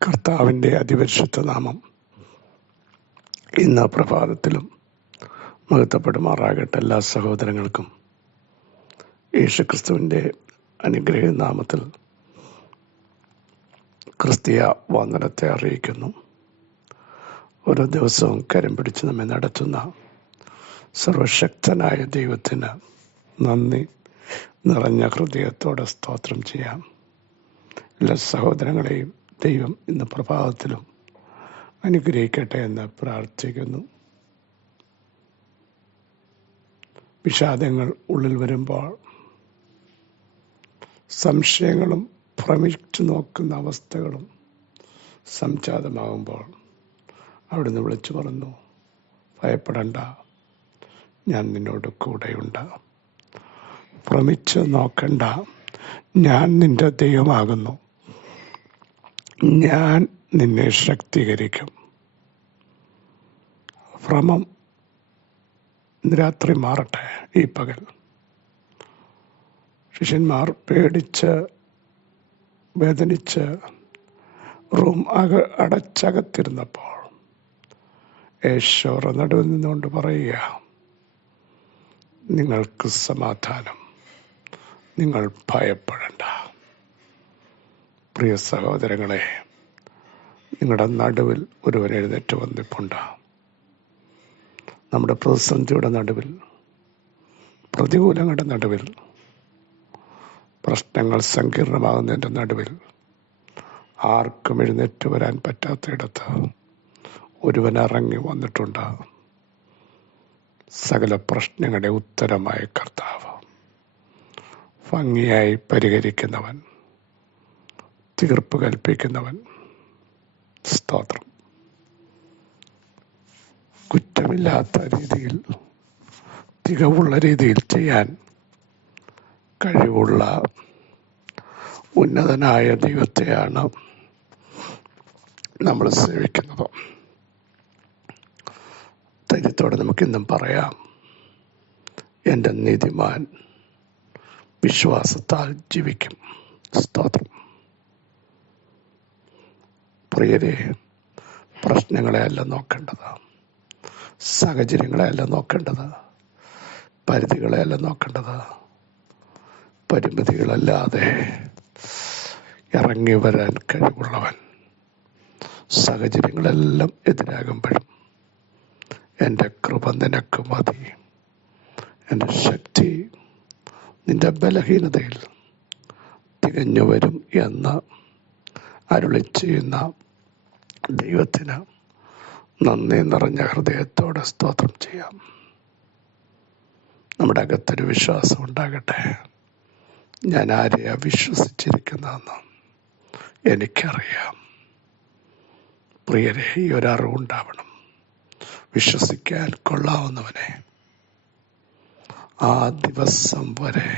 കർത്താവിൻ്റെ അതിപരിശുദ്ധ നാമം ഇന്ന് പ്രഭാതത്തിലും മഹത്വപ്പെടുമാറാകട്ടെ. എല്ലാ സഹോദരങ്ങൾക്കും യേശുക്രിസ്തുവിൻ്റെ അനുഗ്രഹ നാമത്തിൽ ക്രിസ്തീയ വന്ദനത്തെ അറിയിക്കുന്നു. ഓരോ ദിവസവും കരം പിടിച്ച് നമ്മെ നടത്തുന്ന സർവശക്തനായ ദൈവത്തിന് നന്ദി നിറഞ്ഞ ഹൃദയത്തോടെ സ്തോത്രം ചെയ്യാം. എല്ലാ സഹോദരങ്ങളെയും ദൈവം ഇന്ന് പ്രഭാതത്തിലും അനുഗ്രഹിക്കട്ടെ എന്ന് പ്രാർത്ഥിക്കുന്നു. വിഷാദങ്ങൾ ഉള്ളിൽ വരുമ്പോൾ, സംശയങ്ങളും ഭ്രമിച്ചു നോക്കുന്ന അവസ്ഥകളും സംജാതമാകുമ്പോൾ അവിടുന്ന് വിളിച്ചു പറഞ്ഞു, ഭയപ്പെടണ്ട, ഞാൻ നിന്നോട് കൂടെയുണ്ട്. ഭ്രമിച്ച് നോക്കണ്ട, ഞാൻ നിന്റെ ദൈവമാകുന്നു. ഞാൻ നിന്നെ ശക്തീകരിക്കും. ഭ്രമം ഇന്ന് രാത്രി മാറട്ടെ. ഈ പകൽ ശിഷ്യന്മാർ പേടിച്ച് വേദനിച്ച് റൂം അടച്ചകത്തിരുന്നപ്പോൾ യേശു നടുവിൽ നിന്നുകൊണ്ട് പറയുക, നിങ്ങൾക്ക് സമാധാനം, നിങ്ങൾ ഭയപ്പെടണ്ട. പ്രിയ സഹോദരങ്ങളെ, നിങ്ങളുടെ നടുവിൽ ഒരുവൻ എഴുന്നേറ്റ് വന്നിപ്പുണ്ട്. നമ്മുടെ പ്രതിസന്ധിയുടെ നടുവിൽ, പ്രതികൂലങ്ങളുടെ നടുവിൽ, പ്രശ്നങ്ങൾ സങ്കീർണമാകുന്നതിൻ്റെ നടുവിൽ, ആർക്കും എഴുന്നേറ്റ് വരാൻ പറ്റാത്തയിടത്ത് ഒരുവൻ ഇറങ്ങി വന്നിട്ടുണ്ട്. സകല പ്രശ്നങ്ങളുടെ ഉത്തരമായ കർത്താവ്, ഭംഗിയായി പരിഹരിക്കുന്നവൻ, തീർപ്പ് കൽപ്പിക്കുന്നവൻ. സ്തോത്രം. കുറ്റമില്ലാത്ത രീതിയിൽ, തികവുള്ള രീതിയിൽ ചെയ്യാൻ കഴിവുള്ള ഉന്നതനായ ദൈവത്തെയാണ് നമ്മൾ സേവിക്കുന്നത്. ധൈര്യത്തോടെ നമുക്കിന്നും പറയാം, എൻ്റെ നീതിമാൻ വിശ്വാസത്താൽ ജീവിക്കും. സ്തോത്രം. പ്രിയരെ, പ്രശ്നങ്ങളെയല്ല നോക്കേണ്ടത്, സാഹചര്യങ്ങളെയല്ല നോക്കേണ്ടത്, പരിധികളെയല്ല നോക്കേണ്ടത്. പരിമിതികളല്ലാതെ ഇറങ്ങി വരാൻ കഴിവുള്ളവൻ. സാഹചര്യങ്ങളെല്ലാം എതിരാകുമ്പോഴും എൻ്റെ കൃപ നിനക്ക് മതി, എൻ്റെ ശക്തി നിന്റെ ബലഹീനതയിൽ തികഞ്ഞു വരും എന്ന് അരുളി ചെയ്യുന്ന ദൈവത്തിന് നന്ദി നിറഞ്ഞ ഹൃദയത്തോടെ സ്തോത്രം ചെയ്യാം. നമ്മുടെ അകത്തൊരു വിശ്വാസം ഉണ്ടാകട്ടെ. ഞാൻ ആരെയാ വിശ്വസിച്ചിരിക്കുന്നതെന്ന് എനിക്കറിയാം. പ്രിയരെ, ഈ ഒരറിവുണ്ടാവണം. വിശ്വസിക്കാൻ കൊള്ളാവുന്നവനെ ആ ദിവസം വരെ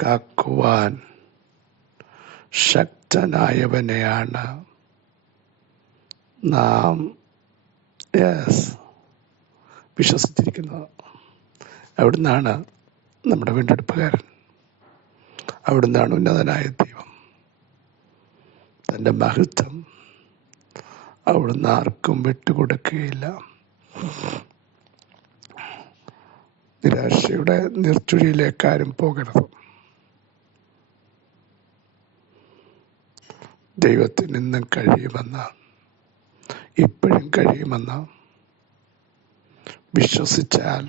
കാക്കുവാൻ ശക്തനായവനെയാണ് നാം വിശ്വസിച്ചിരിക്കുന്നത്. അവിടുന്നാണ് നമ്മുടെ വീണ്ടെടുപ്പുകാരൻ. അവിടുന്നാണ് ഉന്നതനായ ദൈവം. തൻ്റെ മഹത്വം അവിടുന്ന് ആർക്കും വിട്ടുകൊടുക്കുകയില്ല. നിരാശയുടെ നീർച്ചുഴിയിലേക്കാരും പോകരുത്. ദൈവത്തിന് ഇന്നും കഴിയുമെന്ന്, ഇപ്പോഴും കഴിയുമെന്ന് വിശ്വസിച്ചാൽ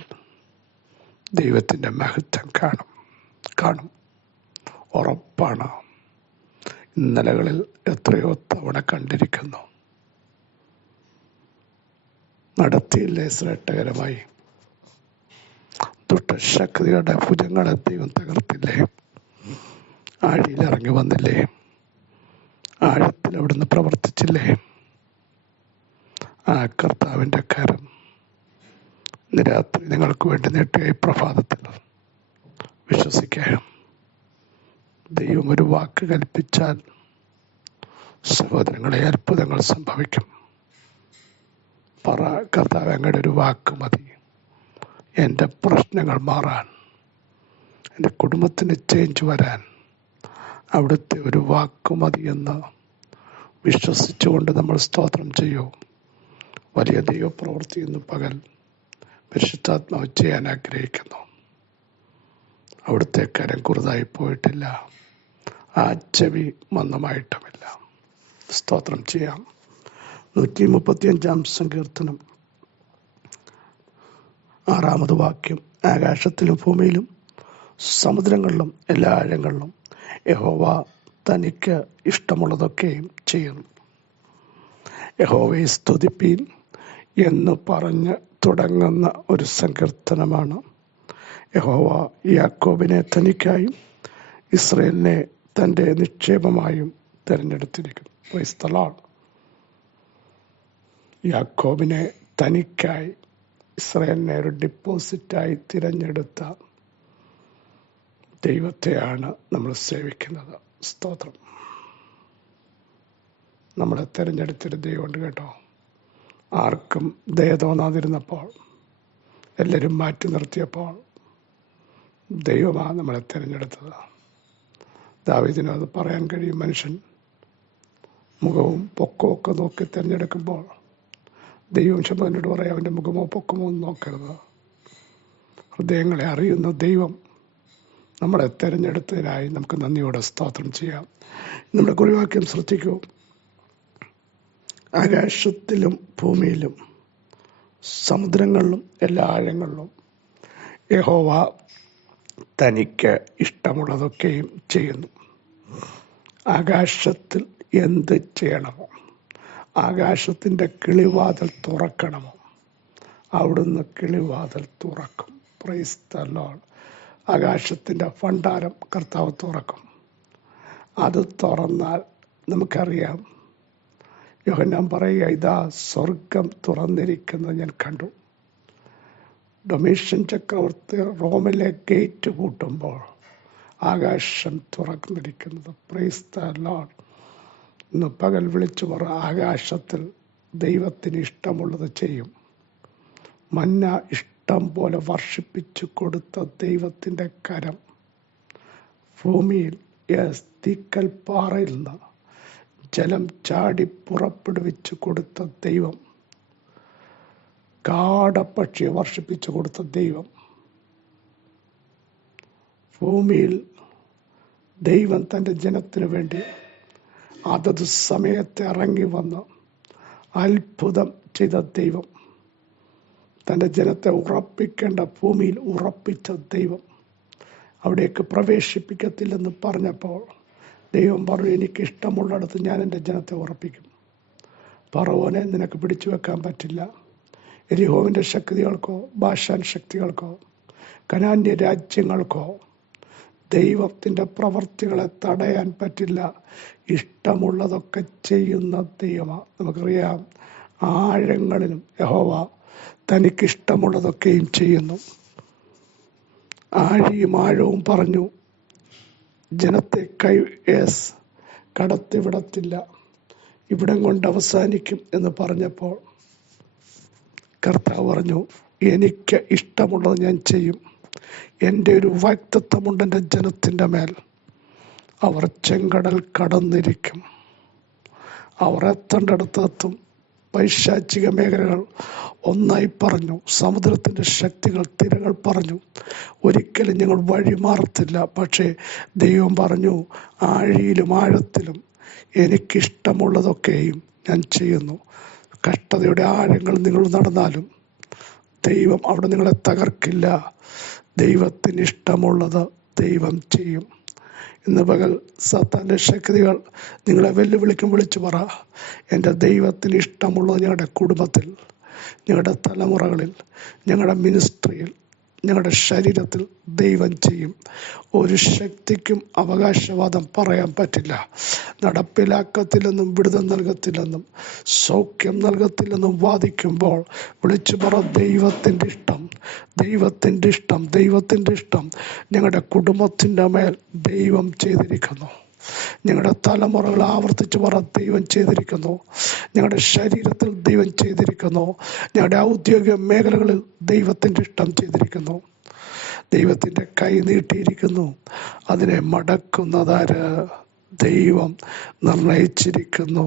ദൈവത്തിൻ്റെ മഹത്വം കാണും. ഉറപ്പാണ്. ഇന്നലകളിൽ എത്രയോ തവണ കണ്ടിരിക്കുന്നു. നടത്തിയില്ലേ ശ്രേഷ്ഠകരമായി? ദുഷ്ടശക്തികളുടെ ഭുജങ്ങളെ ദൈവം തകർത്തില്ലേ? ആഴിയിലിറങ്ങി വന്നില്ലേ? ആഴത്തിൽ അവിടുന്ന് പ്രവർത്തിച്ചില്ലേ? ആ കർത്താവിൻ്റെ കരം ഇന്ന് രാത്രി നിങ്ങൾക്ക് വേണ്ടി നീട്ടിയ ഈ പ്രഭാതത്തിൽ വിശ്വസിക്കാം. ദൈവം ഒരു വാക്ക് കൽപ്പിച്ചാൽ സഹോദരങ്ങളെ അത്ഭുതങ്ങൾ സംഭവിക്കും. കർത്താവ്, അങ്ങയുടെ ഒരു വാക്ക് മതി എൻ്റെ പ്രശ്നങ്ങൾ മാറാൻ, എൻ്റെ കുടുംബത്തിന് ചേഞ്ച് വരാൻ. അവിടുത്തെ ഒരു വാക്ക് മതിയെന്ന് വിശ്വസിച്ചുകൊണ്ട് നമ്മൾ സ്തോത്രം ചെയ്യൂ. വലിയ ദൈവപ്രവൃത്തി ഇന്ന് പകൽ പരിശുദ്ധാത്മാവ് ചെയ്യാൻ ആഗ്രഹിക്കുന്നു. അവിടുത്തെ കരം കുറുതായി പോയിട്ടില്ല, ആ ചെവി മന്ദമായിട്ടുമില്ല. സ്തോത്രം ചെയ്യാം. 135 സങ്കീർത്തനം 6 വാക്യം. ആകാശത്തിലും ഭൂമിയിലും സമുദ്രങ്ങളിലും എല്ലാ ആഴങ്ങളിലും യഹോവ തനിക്ക് ഇഷ്ടമുള്ളതൊക്കെയും ചെയ്യുന്നു. യഹോവയെ സ്തുതിപ്പീൻ എന്ന് പറഞ്ഞ് തുടങ്ങുന്ന ഒരു സങ്കീർത്തനമാണ്. യഹോവ യാക്കോബിനെ തനിക്കായും ഇസ്രായേലിനെ തൻ്റെ നിക്ഷേപമായും തിരഞ്ഞെടുത്തിരിക്കുന്നു. Praise the Lord. യാക്കോബിനെ തനിക്കായി, ഇസ്രായേലിനെ ഒരു ഡിപ്പോസിറ്റായി തിരഞ്ഞെടുത്ത ദൈവത്തെയാണ് നമ്മൾ സേവിക്കുന്നത്. സ്തോത്രം. നമ്മളെ തിരഞ്ഞെടുത്തൊരു ദൈവമുണ്ട് കേട്ടോ. ആർക്കും ദയ തോന്നാതിരുന്നപ്പോൾ, എല്ലാവരും മാറ്റി നിർത്തിയപ്പോൾ ദൈവമാണ് നമ്മളെ തിരഞ്ഞെടുത്തത്. ദാവീദിന് അത് പറയാൻ കഴിയും. മനുഷ്യൻ മുഖവും പൊക്കമൊക്കെ നോക്കി തിരഞ്ഞെടുക്കുമ്പോൾ ദൈവം ശബ്ദനോട് പറയാം, അവൻ്റെ മുഖമോ പൊക്കമോ ഒന്നും നോക്കരുത്. ഹൃദയങ്ങളെ അറിയുന്ന ദൈവം നമ്മളെ തിരഞ്ഞെടുത്തതിനായി നമുക്ക് നന്ദിയോടെ സ്തോത്രം ചെയ്യാം. നമ്മുടെ കുറിവാക്യം ശ്രദ്ധിക്കൂ. ആകാശത്തിലും ഭൂമിയിലും സമുദ്രങ്ങളിലും എല്ലാ ആഴങ്ങളിലും യഹോവ തനിക്ക് ഇഷ്ടമുള്ളതൊക്കെയും ചെയ്യുന്നു. ആകാശത്തിൽ എന്ത് ചെയ്യണമോ, ആകാശത്തിൻ്റെ കിളിവാതിൽ തുറക്കണമോ, അവിടുന്ന് കിളിവാതിൽ തുറക്കും. Praise the Lord. ആകാശത്തിൻ്റെ ഭണ്ഡാരം കർത്താവ് തുറക്കും. അത് തുറന്നാൽ നമുക്കറിയാം, യോഹന്നാൻ പറയുക, ഇതാ സ്വർഗം തുറന്നിരിക്കുന്നത് ഞാൻ കണ്ടു. ഡൊമീഷ്യൻ ചക്രവർത്തി റോമിലെ ഗേറ്റ് പൂട്ടുമ്പോൾ ആകാശം തുറന്നിരിക്കുന്നത്. Praise the Lord. ഇന്ന് പകൽ വിളിച്ചു പറ, ആകാശത്തിൽ ദൈവത്തിന് ഇഷ്ടമുള്ളത് ചെയ്യും. മന്ന ഇഷ്ടം പോലെ വർഷിപ്പിച്ചു കൊടുത്ത ദൈവത്തിൻ്റെ കരം ഭൂമിയിൽ തീക്കൽപ്പാറയിൽ നിന്ന് ജലം ചാടി പുറപ്പെടുവിച്ചു കൊടുത്ത ദൈവം, കാടപ്പക്ഷിയെ വർഷിപ്പിച്ചു കൊടുത്ത ദൈവം, ഭൂമിയിൽ ദൈവം തൻ്റെ ജനത്തിനു വേണ്ടി അതത് സമയത്ത് ഇറങ്ങി വന്ന് അത്ഭുതം ചെയ്ത ദൈവം, തൻ്റെ ജനത്തെ ഉറപ്പിക്കേണ്ട ഭൂമിയിൽ ഉറപ്പിച്ച ദൈവം, അവിടേക്ക് പ്രവേശിപ്പിക്കത്തില്ലെന്ന് പറഞ്ഞപ്പോൾ ദൈവം പറഞ്ഞു, എനിക്കിഷ്ടമുള്ളിടത്ത് ഞാൻ എൻ്റെ ജനത്തെ ഉറപ്പിക്കും. ഫറവോനെ നിനക്ക് പിടിച്ചു വെക്കാൻ പറ്റില്ല. യെരിഹോവിൻ്റെ ശക്തികൾക്കോ ബാഷാൻ ശക്തികൾക്കോ കനാന്യ രാജ്യങ്ങൾക്കോ ദൈവത്തിൻ്റെ പ്രവർത്തികളെ തടയാൻ പറ്റില്ല. ഇഷ്ടമുള്ളതൊക്കെ ചെയ്യുന്ന ദൈവമാണ്. നമുക്കറിയാം, ആഴങ്ങളിലും യഹോവ തനിക്കിഷ്ടമുള്ളതൊക്കെയും ചെയ്യുന്നു. ആഴിയും ആഴവും പറഞ്ഞു, ജനത്തെ കടത്തിവിടത്തില്ല, ഇവിടം കൊണ്ട് അവസാനിക്കും എന്ന് പറഞ്ഞപ്പോൾ കർത്താവ് പറഞ്ഞു, എനിക്ക് ഇഷ്ടമുള്ളത് ഞാൻ ചെയ്യും. എൻ്റെ ഒരു വാഗ്ദത്തമുണ്ട് എൻ്റെ ജനത്തിൻ്റെ മേൽ. അവർ ചെങ്കടൽ കടന്നിരിക്കും, അവർ എത്തേണ്ടടുത്തെത്തും. പൈശാചിക മേഖലകൾ ഒന്നായി പറഞ്ഞു, സമുദ്രത്തിൻ്റെ ശക്തികൾ തിരകൾ പറഞ്ഞു, ഒരിക്കലും ഞങ്ങൾ വഴിമാറത്തില്ല. പക്ഷേ ദൈവം പറഞ്ഞു, ആഴിയിലും ആഴത്തിലും എനിക്കിഷ്ടമുള്ളതൊക്കെയും ഞാൻ ചെയ്യുന്നു. കഷ്ടതയുടെ ആഴങ്ങൾ നിങ്ങൾ നടന്നാലും ദൈവം അവിടെ നിങ്ങളെ തകർക്കില്ല. ദൈവത്തിന് ഇഷ്ടമുള്ളത് ദൈവം ചെയ്യും. ഇന്ന് പകൽ സാത്താൻ്റെ ശക്തികൾ നിങ്ങളെ വെല്ലുവിളിക്കും. വിളിച്ചു പറ, എൻ്റെ ദൈവത്തിന് ഇഷ്ടമുള്ളത് ഞങ്ങളുടെ കുടുംബത്തിൽ, ഞങ്ങളുടെ തലമുറകളിൽ, ഞങ്ങളുടെ മിനിസ്ട്രിയിൽ, ഞങ്ങളുടെ ശരീരത്തിൽ ദൈവം ചെയ്യും. ഒരു ശക്തിക്കും അവകാശവാദം പറയാൻ പറ്റില്ല. നടപ്പിലാക്കത്തില്ലെന്നും വിടുതൽ നൽകത്തില്ലെന്നും സൗഖ്യം നൽകത്തില്ലെന്നും വാദിക്കുമ്പോൾ വിളിച്ചു പറ, ദൈവത്തിൻ്റെ ഇഷ്ടം, ദൈവത്തിൻ്റെ ഇഷ്ടം, ദൈവത്തിൻ്റെ ഇഷ്ടം ഞങ്ങളുടെ കുടുംബത്തിൻ്റെ മേൽ ദൈവം ചെയ്തിരിക്കുന്നു. ഞങ്ങളുടെ തലമുറകൾ ആവർത്തിച്ച് പറ, ദൈവം ചെയ്തിരിക്കുന്നു. ഞങ്ങളുടെ ശരീരത്തിൽ ദൈവം ചെയ്തിരിക്കുന്നു. ഞങ്ങളുടെ ഔദ്യോഗിക മേഖലകളിൽ ദൈവത്തിൻ്റെ ഇഷ്ടം ചെയ്തിരിക്കുന്നു. ദൈവത്തിൻ്റെ കൈ നീട്ടിയിരിക്കുന്നു. അതിനെ മടക്കുന്നതാര്? ദൈവം നിർണയിച്ചിരിക്കുന്നു.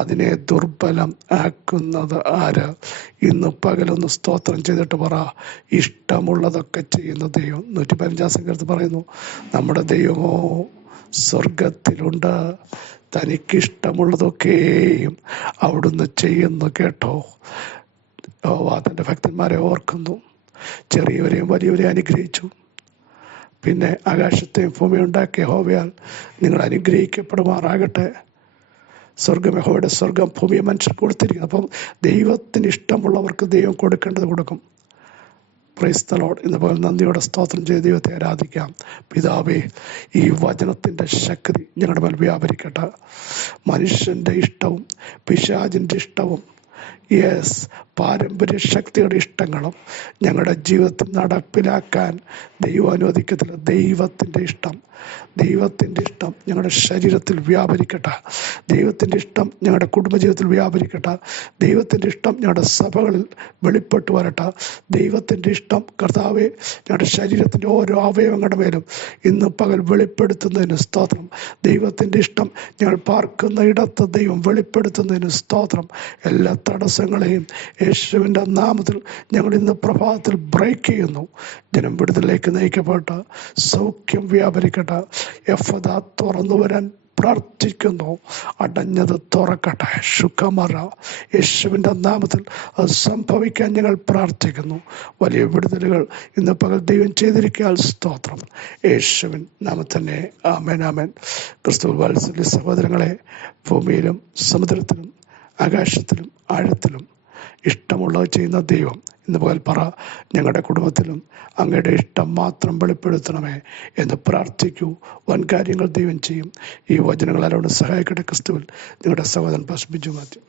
അതിനെ ദുർബലം ആക്കുന്നത് ആര്? ഇന്ന് പകലൊന്ന് സ്തോത്രം ചെയ്തിട്ട് പറ, ഇഷ്ടമുള്ളതൊക്കെ ചെയ്യുന്ന ദൈവം. 115 സങ്കീർത്തനത്തിൽ പറയുന്നു, നമ്മുടെ ദൈവമോ സ്വർഗത്തിലുണ്ട്, തനിക്കിഷ്ടമുള്ളതൊക്കെയും അവിടുന്ന് ചെയ്യുന്നു. കേട്ടോ, തൻ്റെ ഭക്തന്മാരെ ഓർക്കുന്നു, ചെറിയവരെയും വലിയവരെയും അനുഗ്രഹിച്ചു. പിന്നെ ആകാശത്തെയും ഭൂമിയും ഉണ്ടാക്കിയ യഹോവയാൽ നിങ്ങൾ അനുഗ്രഹിക്കപ്പെടുമാറാകട്ടെ. സ്വർഗം യഹോവയുടെ സ്വർഗം, ഭൂമിയെ മനുഷ്യർക്ക് കൊടുത്തിരിക്കുന്നു. അപ്പം ദൈവത്തിന് ഇഷ്ടമുള്ളവർക്ക് ദൈവം കൊടുക്കേണ്ടത് കൊടുക്കും. Praise the Lord. ഇന്ന് പോലെ നന്ദിയോടെ സ്തോത്രം ചെയ്ത് ദൈവത്തെ ആരാധിക്കാം. പിതാവേ, ഈ വചനത്തിൻ്റെ ശക്തി ഞങ്ങളുടെ മേൽ വ്യാപരിക്കട്ടെ. മനുഷ്യൻ്റെ ഇഷ്ടവും പിശാചിൻ്റെ ഇഷ്ടവും പാരമ്പര്യ ശക്തിയുടെ ഇഷ്ടങ്ങളും ഞങ്ങളുടെ ജീവിതത്തിൽ നടപ്പിലാക്കാൻ ദൈവം അനുവദിക്കത്തില്ല. ദൈവത്തിൻ്റെ ഇഷ്ടം ഞങ്ങളുടെ ശരീരത്തിൽ വ്യാപരിക്കട്ടെ. ദൈവത്തിൻ്റെ ഇഷ്ടം ഞങ്ങളുടെ കുടുംബജീവിതത്തിൽ വ്യാപരിക്കട്ടെ. ദൈവത്തിൻ്റെ ഇഷ്ടം ഞങ്ങളുടെ സഭകളിൽ വെളിപ്പെട്ടു വരട്ടെ. ദൈവത്തിൻ്റെ ഇഷ്ടം കർത്താവെ ഞങ്ങളുടെ ശരീരത്തിൻ്റെ ഓരോ അവയവങ്ങളുടെ മേലും ഇന്ന് പകൽ വെളിപ്പെടുത്തുന്നതിന് സ്തോത്രം. ദൈവത്തിൻ്റെ ഇഷ്ടം ഞങ്ങൾ പാർക്കുന്ന ഇടത്ത് ദൈവം വെളിപ്പെടുത്തുന്നതിന് സ്തോത്രം. എല്ലാ തടസ്സങ്ങളെയും യേശുവിൻ്റെ നാമത്തിൽ ഞങ്ങൾ ഇന്ന് പ്രഭാതത്തിൽ ബ്രേക്ക് ചെയ്യുന്നു. ജനം വിടുതലിലേക്ക് നയിക്കപ്പെട്ട സൗഖ്യം വ്യാപരിക്കട്ടെ. എഫദ തുറന്നു വരാൻ പ്രാർത്ഥിക്കുന്നു. അടഞ്ഞത് തുറക്കട്ടെ. ശുഖമറ യേശുവിൻ്റെ നാമത്തിൽ അത് സംഭവിക്കാൻ ഞങ്ങൾ പ്രാർത്ഥിക്കുന്നു. വലിയ വിടുതലുകൾ ഇന്ന് പകൽ ദൈവം ചെയ്തിരിക്കാൻ സ്തോത്രം. യേശുവിൻ നാമത്തന്നെ ആമേൻ, ആമേൻ. ക്രിസ്തു വാത്സല്യ സഹോദരങ്ങളെ, ഭൂമിയിലും സമുദ്രത്തിലും ആകാശത്തിലും ആഴത്തിലും ഇഷ്ടമുള്ളത് ചെയ്യുന്ന ദൈവം ഇന്ന് പകൽ പറ, ഞങ്ങളുടെ കുടുംബത്തിലും അങ്ങയുടെ ഇഷ്ടം മാത്രം വെളിപ്പെടുത്തണമേ എന്ന് പ്രാർത്ഥിക്കൂ. വൻ കാര്യങ്ങൾ ദൈവം ചെയ്യും. ഈ വചനങ്ങൾ ആരോട് സഹായിക്കട്ടെ. ക്രിസ്തുവിൽ നിങ്ങളുടെ സഹോദരൻ പാസ്റ്റർ ബിജു മാത്യു.